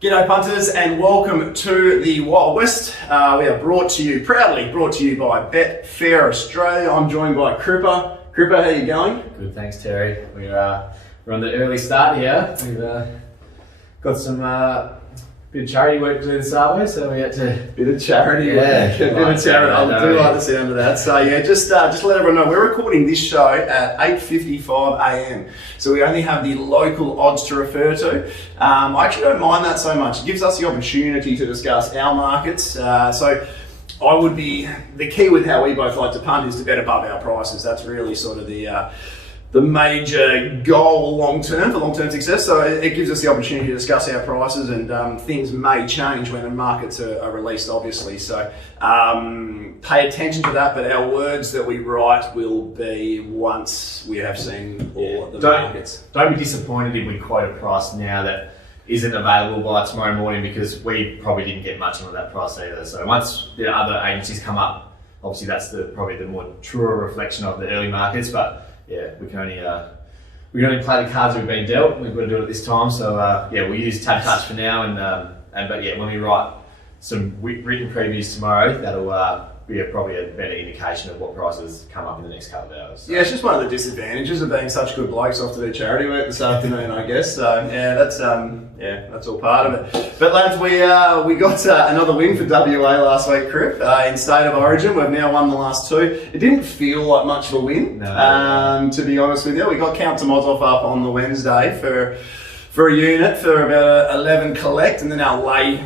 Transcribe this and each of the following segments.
G'day punters and welcome to the Wild West. We are proudly brought to you by Betfair Australia. I'm joined by Cripper. Cripper, how you going? Good, thanks Terry. We're on the early start here. We've got some bit of charity work to do this with, so we had to... Bit of charity work. I do like the sound of that. So yeah, just let everyone know, we're recording this show at 8:55 a.m. So we only have the local odds to refer to. I actually don't mind that so much. It gives us the opportunity to discuss our markets. So the key with how we both like to punt is to bet above our prices. That's really sort of the major goal for long-term success. So it gives us the opportunity to discuss our prices, and things may change when the markets are released, obviously. So pay attention to that, but our words that we write will be once we have seen all of the markets. Don't be disappointed if we quote a price now that isn't available by tomorrow morning, because we probably didn't get much on that price either. So once the other agencies come up, obviously that's probably the more truer reflection of the early markets. But yeah, we can only play the cards we've been dealt. We've got to do it at this time. So we'll use Tab Touch for now, but when we write some written previews tomorrow, that'll be probably a better indication of what prices come up in the next couple of hours. So. Yeah, it's just one of the disadvantages of being such good blokes off to do charity work this afternoon, I guess. So yeah, that's all part of it. But lads, we got another win for WA last week, Crip, in State of Origin. We've now won the last two. It didn't feel like much of a win, to be honest with you. We got Count Tomozov up on the Wednesday for a unit for about 11 collect, and then our lay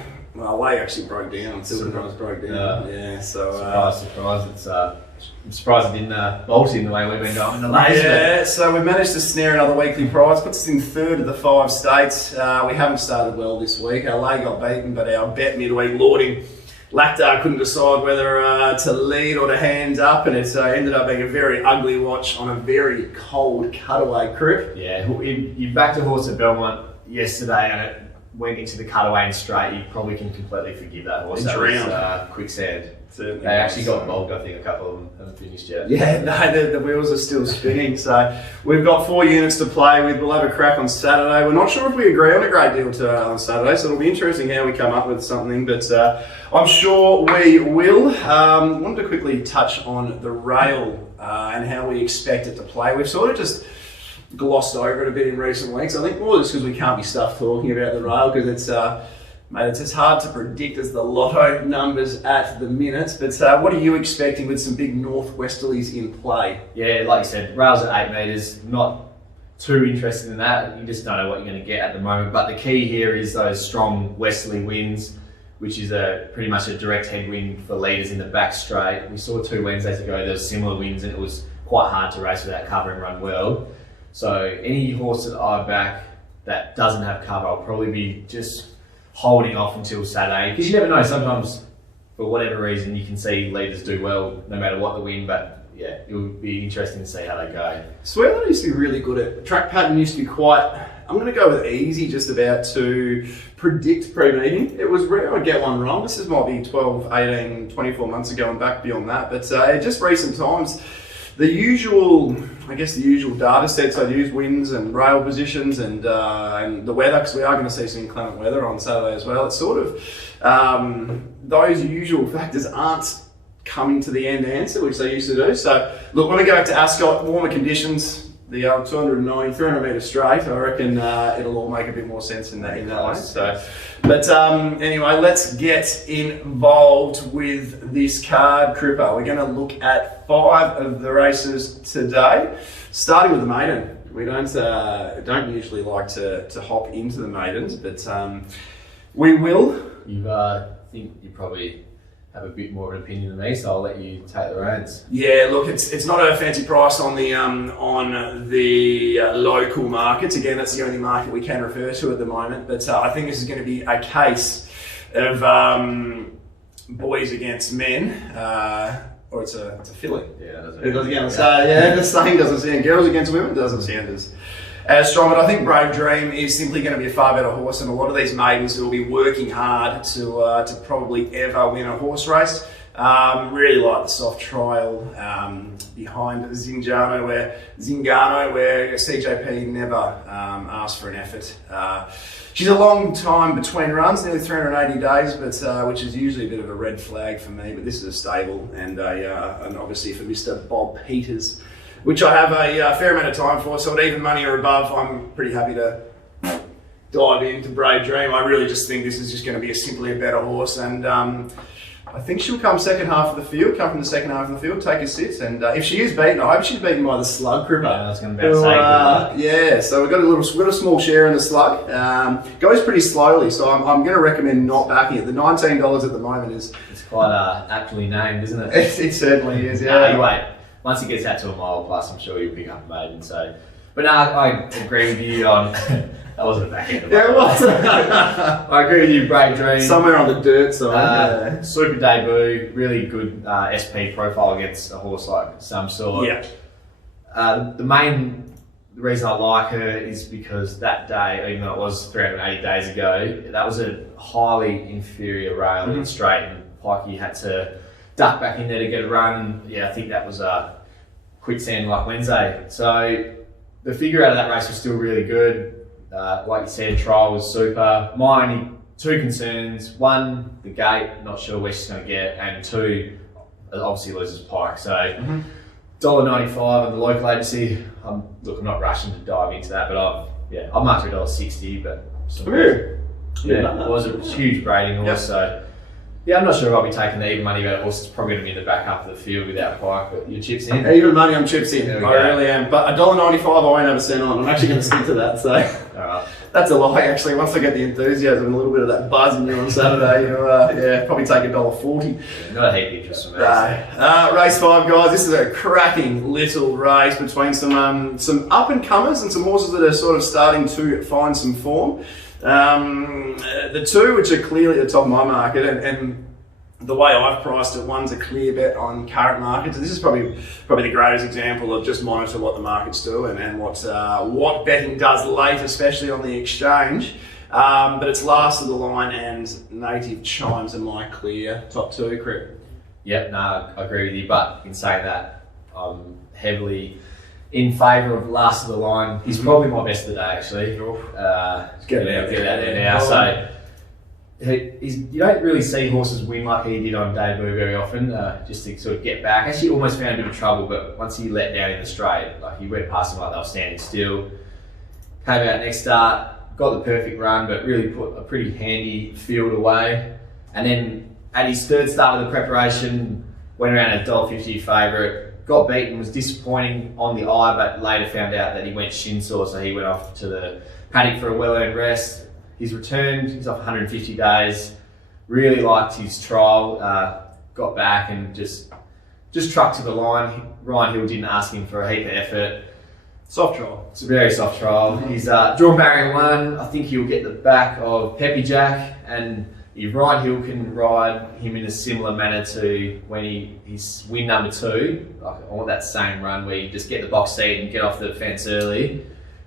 actually broke down. Silvercross broke down. Yeah, so... Surprise. I'm surprised it didn't bolt in the way we've been going in the lays. Yeah, so we managed to snare another weekly prize. Puts us in third of the 5 states. We haven't started well this week. Our lay got beaten, but our bet midweek lording, Lactar couldn't decide whether to lead or to hand up, and it ended up being a very ugly watch on a very cold cutaway, Crip. Yeah, you backed a horse at Belmont yesterday and it went into the cutaway and straight. You probably can completely forgive that horse. That was quicksand. Certainly. They actually got bogged. I think a couple of them haven't finished yet. Yeah, no, the wheels are still spinning. So we've got 4 units to play with. We'll have a crack on Saturday. We're not sure if we agree on a great deal on Saturday, so it'll be interesting how we come up with something, but I'm sure we will. I wanted to quickly touch on the rail and how we expect it to play. We've sort of just glossed over it a bit in recent weeks. I think more just because we can't be stuffed talking about the rail, because it's as hard to predict as the lotto numbers at the minute. But what are you expecting with some big northwesterlies in play? Yeah, like you said, rails at 8 metres, not too interested in that. You just don't know what you're going to get at the moment. But the key here is those strong westerly winds, which is pretty much a direct headwind for leaders in the back straight. We saw 2 Wednesdays ago, there was similar winds, and it was quite hard to race without cover and run well. So any horse that I back that doesn't have cover, I'll probably be just holding off until Saturday, because you never know. Sometimes, for whatever reason, you can see leaders do well no matter what the wind. But yeah, it would be interesting to see how they go. Swearland used to be really good at track pattern. Used to be quite. I'm going to go with easy, just about to predict pre-meeting. It was rare I'd get one wrong. This might be 12, 18, 24 months ago and back beyond that. But just recent times. The usual data sets I'd use, winds and rail positions and the weather, because we are going to see some inclement weather on Saturday as well. It's sort of, those usual factors aren't coming to the end answer, which they used to do. So look, when we go back to Ascot, warmer conditions, the 290, 300 metre straight, I reckon it'll all make a bit more sense in that way. So, but anyway, let's get involved with this card, Cripper. We're going to look at 5 of the races today, starting with the maiden. We don't usually like to hop into the maidens, but we will. I think you probably have a bit more of an opinion than me, so I'll let you take the reins. Yeah, look, it's not a fancy price on the local markets. Again, that's the only market we can refer to at the moment. But I think this is going to be a case of boys against men, or it's a filly. Yeah, the saying doesn't sound girls against women doesn't sound as strong, but I think Brave Dream is simply going to be a far better horse than a lot of these maidens who will be working hard to probably ever win a horse race. Really like the soft trial behind Zingano, where CJP never asked for an effort. She's a long time between runs, nearly 380 days, but which is usually a bit of a red flag for me. But this is a stable, and obviously for Mr. Bob Peters, which I have a fair amount of time for. So at even money or above, I'm pretty happy to dive into Brave Dream. I really just think this is just going to be simply a better horse, and I think she'll come second half of the field, come from the second half of the field, take a sit, and if she is beaten, I hope she's beaten by the Slug Cripper. Yeah, I was going to say. Yeah, so we've got a small share in the Slug. Goes pretty slowly, so I'm going to recommend not backing it. The $19 at the moment is... It's quite aptly named, isn't it? It certainly is, yeah. No, you wait. Once it gets out to a mile plus, I'm sure you'll pick up a maiden. So, but no, I agree with you on... That wasn't a back end. Yeah, it was. I agree with you, Brave Dream. Somewhere on the dirt side. Yeah. Super debut, really good SP profile against a horse like Some Sort. Yeah. The reason I like her is because that day, even though it was 380 days ago, that was a highly inferior rail in straight, and Pikey had to duck back in there to get a run. Yeah, I think that was a quicksand like Wednesday. So the figure out of that race was still really good. Like you said, trial was super. My only two concerns: one, the gate, not sure where she's going to get, and two, obviously loses Pike. So $1.95 on the local agency. I'm not rushing to dive into that, but I'll mark her $1.60. But it was a huge braiding horse. Yep. So yeah, I'm not sure if I'll be taking the even money about horse. It's probably going to be in the back half of the field without Pike, but your chips in. Even money on chips in. I really am. But $1.95 I won't have a cent on. I'm actually going to stick to that. So that's a lie, actually. Once I get the enthusiasm and a little bit of that buzz in you on Saturday, you'll probably take $1.40. Yeah, not a heap of interest from me. Race 5, guys. This is a cracking little race between some up and comers and some horses that are sort of starting to find some form. The two which are clearly at the top of my market, and the way I've priced it, one's a clear bet on current markets. And this is probably the greatest example of just monitor what the markets do and what betting does late, especially on the exchange. But it's Last of the Line and Native Chimes are my clear top two, Crip. Yep, no, I agree with you. But in saying that, I'm heavily in favour of Last of the Line. He's probably my best of the day, actually. Get out there now. So you don't really see horses win like he did on debut very often, just to sort of get back. Actually, almost found a bit of trouble, but once he let down in the straight, like he went past them like they were standing still. Came out next start, got the perfect run, but really put a pretty handy field away. And then at his third start of the preparation, went around a $1.50 favourite. Got beaten, was disappointing on the eye, but later found out that he went shin sore, so he went off to the paddock for a well-earned rest. He's returned, he's off 150 days, really liked his trial, got back and just trucked to the line. Ryan Hill didn't ask him for a heap of effort. Soft trial. It's a very soft trial. He's drawn barrier 1. I think he'll get the back of Peppy Jack, and if Ryan Hill can ride him in a similar manner to when he's win number 2, like I want that same run where you just get the box seat and get off the fence early.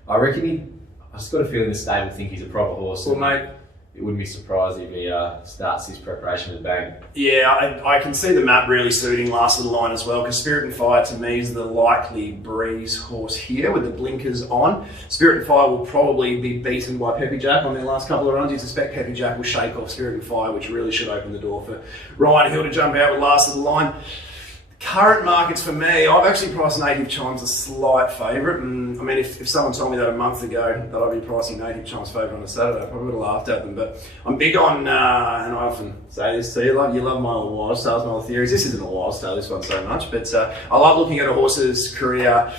I reckon I just got a feeling the stable think he's a proper horse. Well, mate, it wouldn't be surprised if he starts his preparation with a bang. Yeah, I can see the map really suiting Last of the Line as well, because Spirit and Fire to me is the likely breeze horse here with the blinkers on. Spirit and Fire will probably be beaten by Peppy Jack on their last couple of runs. You'd suspect Peppy Jack will shake off Spirit and Fire, which really should open the door for Ryan Hill to jump out with Last of the Line. Current markets for me, I've actually priced Native Chimes a slight favourite, and I mean, if someone told me that a month ago that I'd be pricing Native Chimes favourite on a Saturday, I probably would have laughed at them. But I'm big on, and I often say this to you, you love my old wild tales, my old theories. This isn't a wild tale, this one so much, but I love looking at a horse's career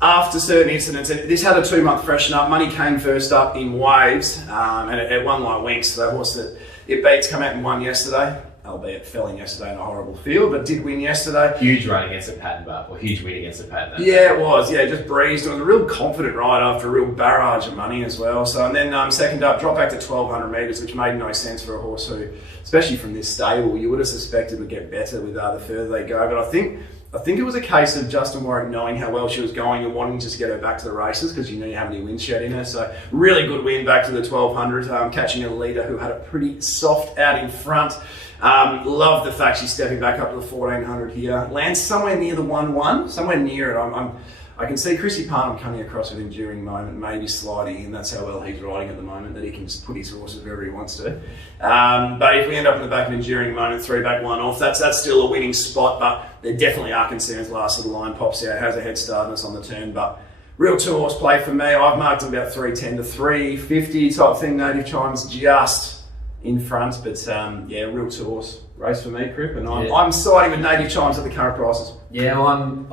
after certain incidents. This had a 2-month freshen up. Money came first up in waves, and it won like winks. So that horse that it beats come out and won yesterday. Albeit fell in yesterday in a horrible field, but did win yesterday. Huge run against a pattern bar, or huge win against a pattern. Yeah, it was. Yeah, just breezed. It was a real confident ride after a real barrage of money as well. So, and then second up, dropped back to 1,200 metres, which made no sense for a horse who, especially from this stable, you would have suspected would get better with the further they go. But I think I think it was a case of Justin Warwick knowing how well she was going and wanting just to get her back to the races because you have any wins shed in her. So really good win back to the 1200, catching a leader who had a pretty soft out in front. Love the fact she's stepping back up to the 1400 here. Lands somewhere near the 1-1, somewhere near it. I can see Chrissy Parnham coming across with Enduring Moment, maybe sliding in. That's how well he's riding at the moment, that he can just put his horses wherever he wants to. But if we end up in the back of Enduring Moment, 3 back, 1 off, that's still a winning spot, but there definitely are concerns. Last of the line pops out, has a head start on us on the turn, but real 2-horse play for me. I've marked him about 310 to 350 type thing. Native Chime's just in front, but yeah, real 2-horse race for me, Crip, and I'm siding with Native Chimes at the current prices. Yeah,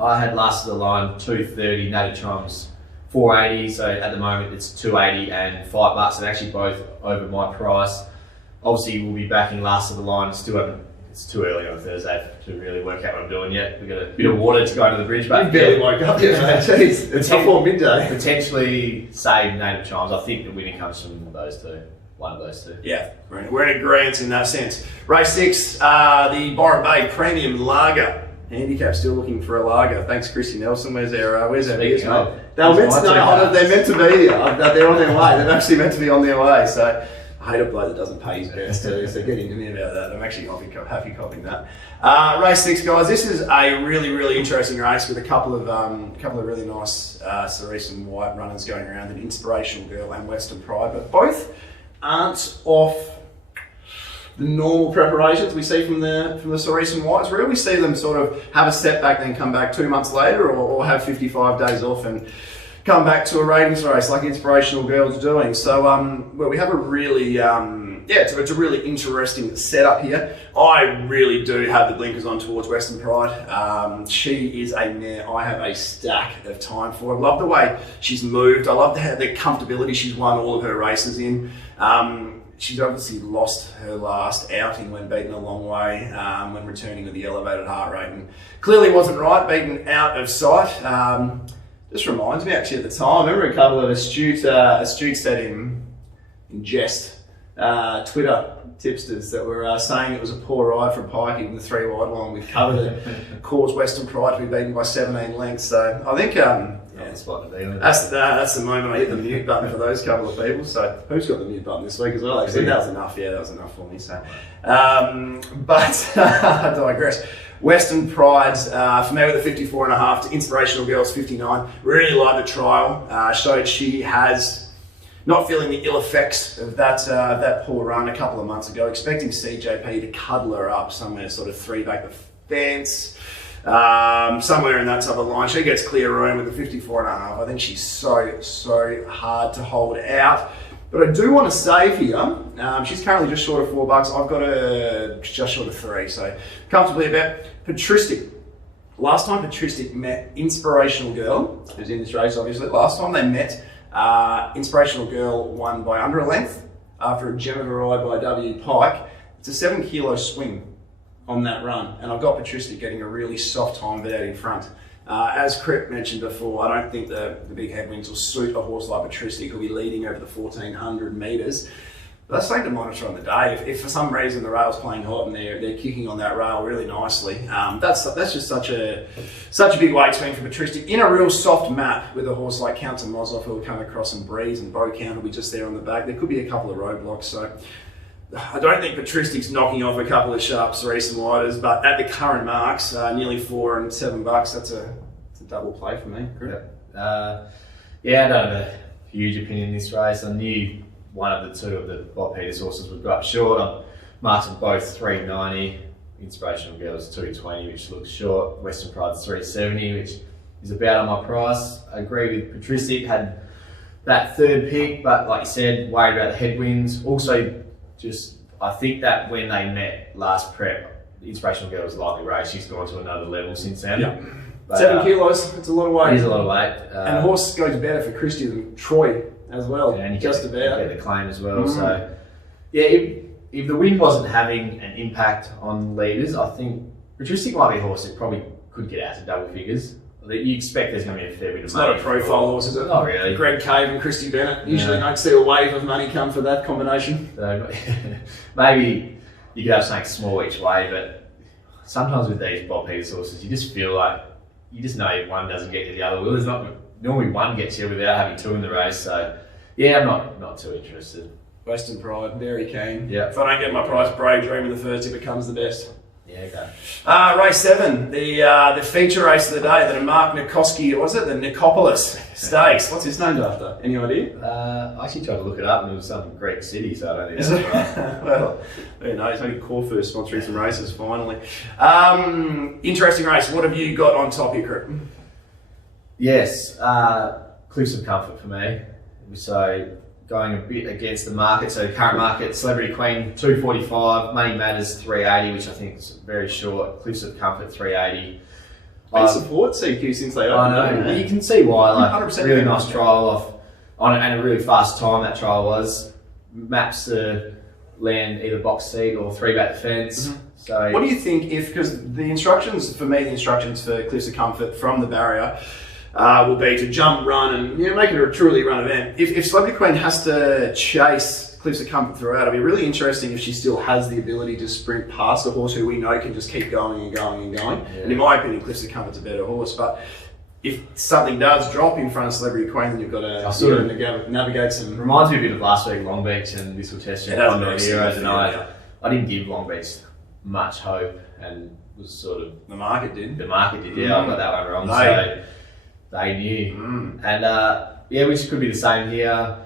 I had last of the line 230, Native Chimes 480, so at the moment it's 280 and $5, and actually both over my price. Obviously we'll be backing last of the line. It's too early on Thursday to really work out what I'm doing yet. We've got a bit of water to go under the bridge, but you barely woke up yet, mate. Jeez, it's before midday. Potentially save Native Chimes. I think the winning comes from those two. One of those two. Yeah, we're in agreement in that sense. Race 6, the Byron Bay Premium Lager. Handicap still looking for a lager. Thanks, Chrissy Nelson. Where's our beers, mate? They're meant to be here. They're on their way. They're actually meant to be on their way. So I hate a bloke that doesn't pay his best too. So get into me about that. I'm actually happy copying that. Race 6, guys. This is a really interesting race with a couple of really nice Cerise and White runners going around. An Inspirational Girl and Western Pride, but both aren't off the normal preparations we see from the Cerise and Whites. Rarely we see them sort of have a setback, then come back 2 months later, or have 55 days off and come back to a ratings race like Inspirational Girl's doing. So well, we have a really it's a really interesting setup here. I really do have the blinkers on towards Western Pride. She is a mare I have a stack of time for. I love the way she's moved. I love the comfortability she's won all of her races in. She's obviously lost her last outing when beaten a long way, when returning with the elevated heart rate, and clearly wasn't right, beaten out of sight. Just reminds me actually at the time, I remember a couple of astute said in jest, Twitter tipsters that were saying it was a poor ride for Pike in the 3 wide line. We've covered it, caused Western Pride to be beaten by 17 lengths. So I think that's the moment I hit the mute button for those couple of people. So who's got the mute button this week as well? Actually, that was enough. Yeah, that was enough for me. So, but I digress. Western Pride's familiar with the 54.5 to Inspirational Girls 59. Really like the trial. Showed she has not feeling the ill effects of that poor run a couple of months ago. Expecting CJP to cuddle her up somewhere, sort of 3 back the fence. Somewhere in that type of line. She gets clear room with the 54.5. I think she's so hard to hold out. But I do want to save here. She's currently just short of $4. I've got her just short of 3, so comfortably about Patristic. Last time Patristic met Inspirational Girl, who's in this race obviously. Last time they met, Inspirational Girl won by under a length after a gem of a ride by W. Pike. It's a 7 kilo swing on that run, and I've got Patristic getting a really soft time but out in front. As Crip mentioned before, I don't think the big headwinds will suit a horse like Patristic who'll be leading over the 1400 metres. But that's something to monitor on the day. If for some reason the rail's playing hot and they're kicking on that rail really nicely, that's just such a big weight swing for Patristic in a real soft map with a horse like Count to Mozov who will come across and breeze, and Beau Count will be just there on the back. There could be a couple of roadblocks, so I don't think Patristic's knocking off a couple of sharp Cerise and Whiters, but at the current marks, nearly $4 and $7, that's a double play for me. Yeah, I don't have a huge opinion in this race. I knew one of the 2 of the Bob Peters horses would go up short. I'm marked them both 390. Inspirational Girl's 220, which looks short. Western Pride's 370, which is about on my price. I agree with Patristic, had that 3rd pick, but like you said, worried about the headwinds. Also, I think that when they met last prep, the Inspirational Girl was lightly raced. She's gone to another level since then. Yeah. But, 7 kilos, it's a lot of weight. It is a lot of weight. And the horse goes better for Christie than Troy as well. Yeah, and you just get about. The claim as well. So, yeah, if the wind wasn't having an impact on leaders, I think Patristic might be a horse that probably could get out to double figures. You expect there's going to be a fair bit of money. It's not a profile horse, is it? Not really. Greg Cave and Christy Bennett. Usually don't see a wave of money come for that combination. So maybe you could have something small each way, but sometimes with these Bob Peters horses, you just feel like you just know if one doesn't get you, the other will. There's not normally one gets you without having two in the race. So yeah, I'm not too interested. Western Pride, very keen. Yeah. If I don't get my prize, Brave Dream in the first, it becomes the best. Yeah, okay. Race 7, the feature race of the day, the Mark Nikoski, was it? The Nicopolis Stakes. What's this named after? Any idea? I actually tried to look it up and it was some Greek city, so I don't think Is that's it? right. Well, who knows? Maybe Corfu sponsoring some races finally. Interesting race. What have you got on top here, Crick? Yes, Cliffs of Comfort for me. So going a bit against the market. So current market, Celebrity Queen 245, Money Matters 380, which I think is very short. Cliffs of Comfort 380. Been support CQ since they opened. I know. You can see why. Like 100% really nice trial off on it, and a really fast time that trial was. Maps to land either box seat or 3-back defence. Mm-hmm. So what do you think if, because the instructions for Cliffs of Comfort from the barrier will be to jump, run, and make it a truly run event. If Celebrity Queen has to chase Cliffs of Comfort throughout, it'll be really interesting if she still has the ability to sprint past a horse who we know can just keep going and going and going. Yeah. And in my opinion, Cliffs of Comfort's a better horse, but if something does drop in front of Celebrity Queen, then you've got to navigate some. reminds me a bit of last week Long Beach, and this will test you on the Heroes. And I didn't give Long Beach much hope, and was sort of The market did. I got that one wrong. No. So they knew, and which could be the same here.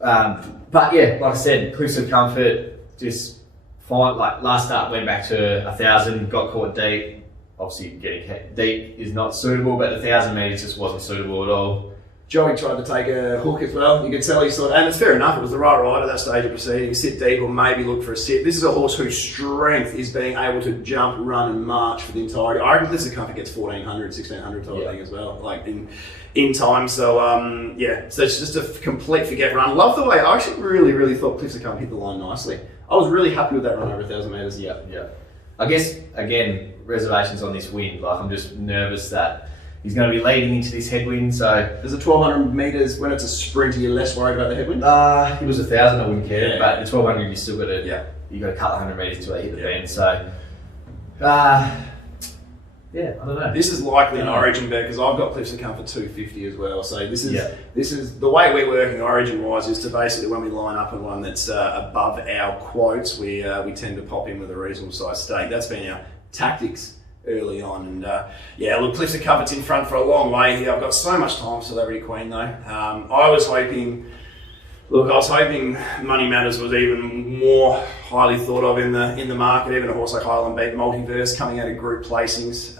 But yeah, like I said, Cliffs of Comfort, just fine. Like last start went back to 1,000, got caught deep. Obviously, getting deep is not suitable, but the 1,000 metres just wasn't suitable at all. Joey tried to take a hook as well. You could tell he thought, and it's fair enough, it was the right ride at that stage of proceedings. Sit deep or maybe look for a sit. This is a horse whose strength is being able to jump, run and march for the entirety. I reckon Cliffs of Comfort gets 1,400, 1,600 type thing as well, like in time. So so it's just a complete forget run. Love the way, I actually really thought Cliffs of Comfort hit the line nicely. I was really happy with that run over 1,000 metres. Yeah. I guess, again, reservations on this wind. Like, I'm just nervous that he's going to be leading into this headwind, so... There's a 1,200 metres, when it's a sprint, are you less worried about the headwind? If it was 1,000, I wouldn't care, Yeah. but the 1,200, you still got to... You got a couple of hundred metres till they hit the bend, so... I don't know. This is likely an Origin bet because I've got Cliffs of Comfort 250 as well. So this is the way we're working Origin wise is to basically when we line up on one that's above our quotes, we tend to pop in with a reasonable size stake. That's been our tactics early on, and look, Cliffs of Comfort's in front for a long way here. I've got so much time for Celebrity Queen though. I was hoping Money Matters was even more highly thought of in the market. Even a horse like Highland Beat Multiverse coming out of group placings,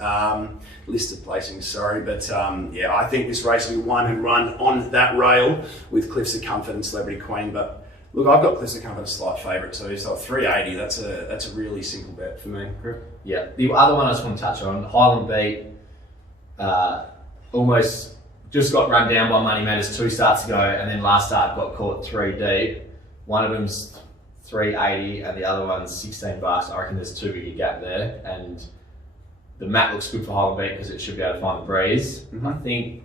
listed placings, sorry. But I think this race will be won and run on that rail with Cliffs of Comfort and Celebrity Queen. But look, I've got Cliffs of Comfort a slight favourite too. So at 380, that's a really simple bet for me. Yeah. The other one I just want to touch on, Highland Beat, almost just got run down by Money Matters 2 starts ago, and then last start got caught 3 deep. One of them's 380 and the other one's 16 bucks. I reckon there's too big a gap there, and the map looks good for Highland Beat because it should be able to find the breeze. I think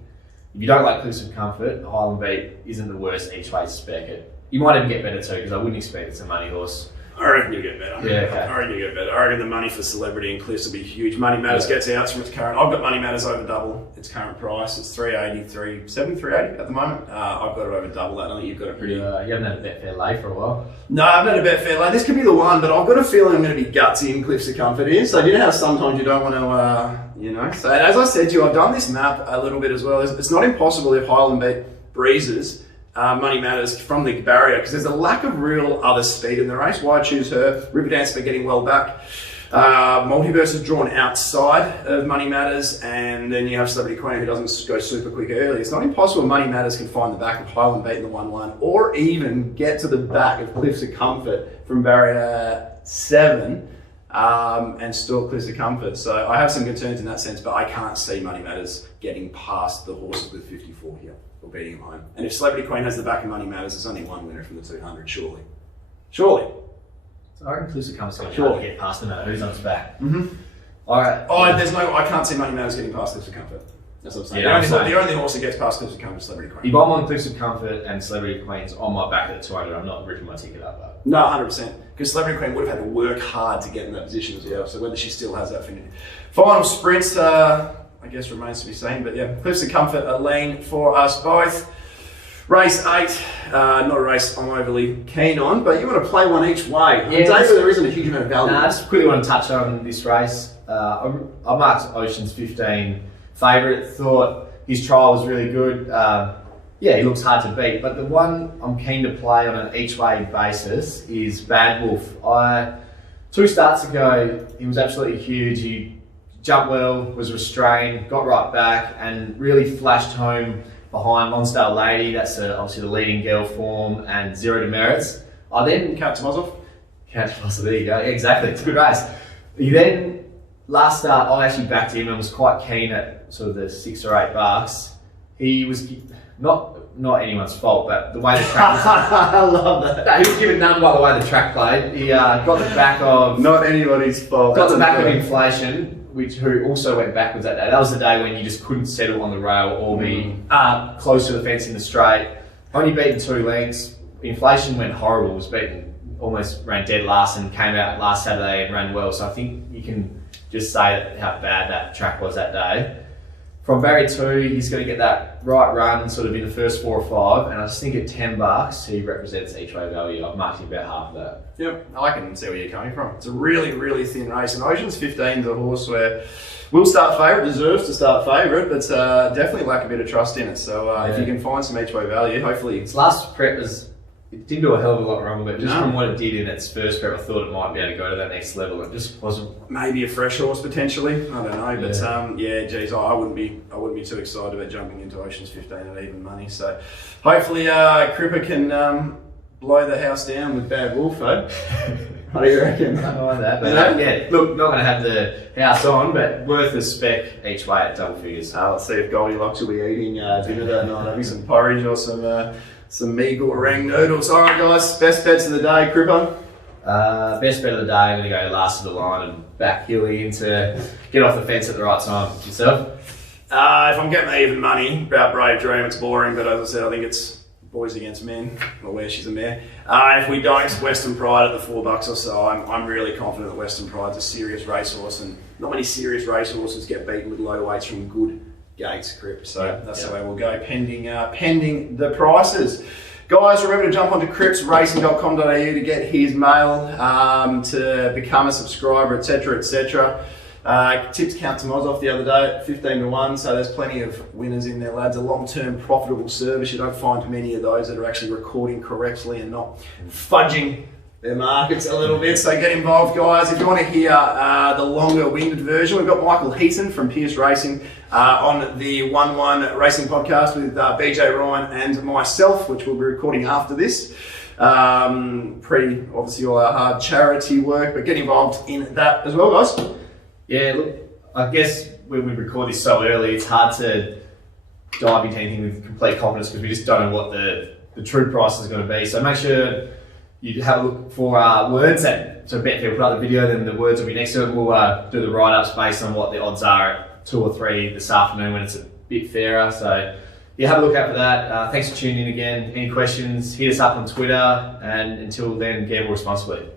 if you don't like Cliffs of Comfort, Highland Beat isn't the worst each way to spec it. You might even get better too, because I wouldn't expect it's a money horse. I reckon you'll get better. Yeah, okay. I reckon you'll get better. I reckon the money for Celebrity and Cliffs will be huge. Money Matters gets out from its current. I've got Money Matters over double its current price. It's 380, 380 at the moment. I've got it over double that. I think you've got a pretty. You haven't had a Betfair lay for a while. No, I've had a Betfair lay. This could be the one, but I've got a feeling I'm going to be gutsy in Cliffs of Comfort here. So you know how sometimes you don't want to, So as I said to you, I've done this map a little bit as well. It's not impossible if Highland Beat breezes. Money Matters from the barrier because there's a lack of real other speed in the race. Why choose her? Riverdance been getting well back. Multiverse is drawn outside of Money Matters, and then you have Celebrity Queen who doesn't go super quick early. It's not impossible Money Matters can find the back of Highland Beat in the 1-1 or even get to the back of Cliffs of Comfort from barrier 7 and stalk Cliffs of Comfort. So I have some concerns in that sense, but I can't see Money Matters getting past the horses with 54 here. Or beating him home. And if Celebrity Queen has the back of Money Matters, there's only one winner from the 200, surely. Surely. So I reckon Cliffs of Comfort's going to get past no matter who's on its back. Mm-hmm. All right. I can't see Money Matters getting past Cliffs of Comfort. That's what I'm saying. Yeah, The only horse that gets past Cliffs of Comfort is Celebrity Queen. If I'm on Cliffs of Comfort and Celebrity Queen's on my back at the 200, I'm not ripping my ticket up. Though. No, 100%. Because Celebrity Queen would have had to work hard to get in that position as well. So whether she still has that finish. Final sprint, I guess remains to be seen. But yeah, Cliffs of Comfort, a lean for us both. Race 8, not a race I'm overly keen on, but you want to play one each way. Yeah, David, there isn't a huge amount of value. I just quickly want to touch on this race. I marked Ocean's 15 favourite. Thought his trial was really good. He looks hard to beat. But the one I'm keen to play on an each way basis is Bad Wolf. 2 starts ago, he was absolutely huge. He jumped well, was restrained, got right back, and really flashed home behind Lonsdale Lady. That's obviously the leading girl form, and Zero Demerits. I then Count Tomazov. there you go. Exactly, it's a good race. He then last start, I actually backed him and was quite keen at sort of the $6 or $8. He was not anyone's fault, but the way the track was, I love that. no, he was given none by the way the track played. He got the back of Not anybody's fault. got the back of Inflation, who also went backwards that day. That was the day when you just couldn't settle on the rail or be close to the fence in the straight. Only beaten 2 lengths. Inflation went horrible. Was beaten, almost ran dead last, and came out last Saturday and ran well. So I think you can just say how bad that track was that day. From Barrier 2, he's going to get that right run sort of in the first 4 or 5, and I just think at $10 he represents each way value. I've marked him about half of that. Yep, I can see where you're coming from. It's a really, really thin race, and Ocean's 15 is a horse where will start favourite, deserves to start favourite, but definitely lack a bit of trust in it. So if you can find some each way value, hopefully. Its last prep it didn't do a hell of a lot wrong, but just from what it did in its first prep, I thought it might be able to go to that next level. It just wasn't. Maybe a fresh horse potentially. I don't know, but geez, I wouldn't be too excited about jumping into Ocean's 15 at even money. So hopefully Cripper can blow the house down with Bad Wolf, eh? What do you reckon? I don't know that, but look, not going to have the house on, but worth a spec each way at double figures. Let's see if Goldilocks will be eating dinner that night, having some porridge or some mee goreng noodles. All right, guys, best bets of the day, Cripper. Best bet of the day, I'm going to go last of the line and back Hilly into get off the fence at the right time. Yourself? If I'm getting the even money about Brave Dream, it's boring, but as I said, I think it's boys against men, or where she's a mare. If we don't, Western Pride at the $4 or so. I'm really confident that Western Pride's a serious racehorse, and not many serious racehorses get beaten with low weights from good gates, Crip. So that's the way we'll go, pending the prices. Guys, remember to jump onto cripsracing.com.au to get his mail, to become a subscriber, etc., etc. Tips Count Tomazov the other day at 15-1, so there's plenty of winners in there, lads. A long-term profitable service. You don't find many of those that are actually recording correctly and not fudging their markets a little bit. So get involved, guys. If you want to hear the longer winded version, we've got Michael Heaton from Pierce Racing on the 1-1 Racing podcast with BJ Ryan and myself, which we'll be recording after this. Obviously all our hard charity work, but get involved in that as well, guys. Yeah, look, I guess when we record this so early, it's hard to dive into anything with complete confidence because we just don't know what the true price is going to be. So make sure you have a look for words that, so Betfair put up the video, then the words will be next to it. We'll do the write-ups based on what the odds are at 2 or 3 this afternoon when it's a bit fairer. So yeah, have a look out for that. Thanks for tuning in again. Any questions, hit us up on Twitter, and until then, gamble responsibly.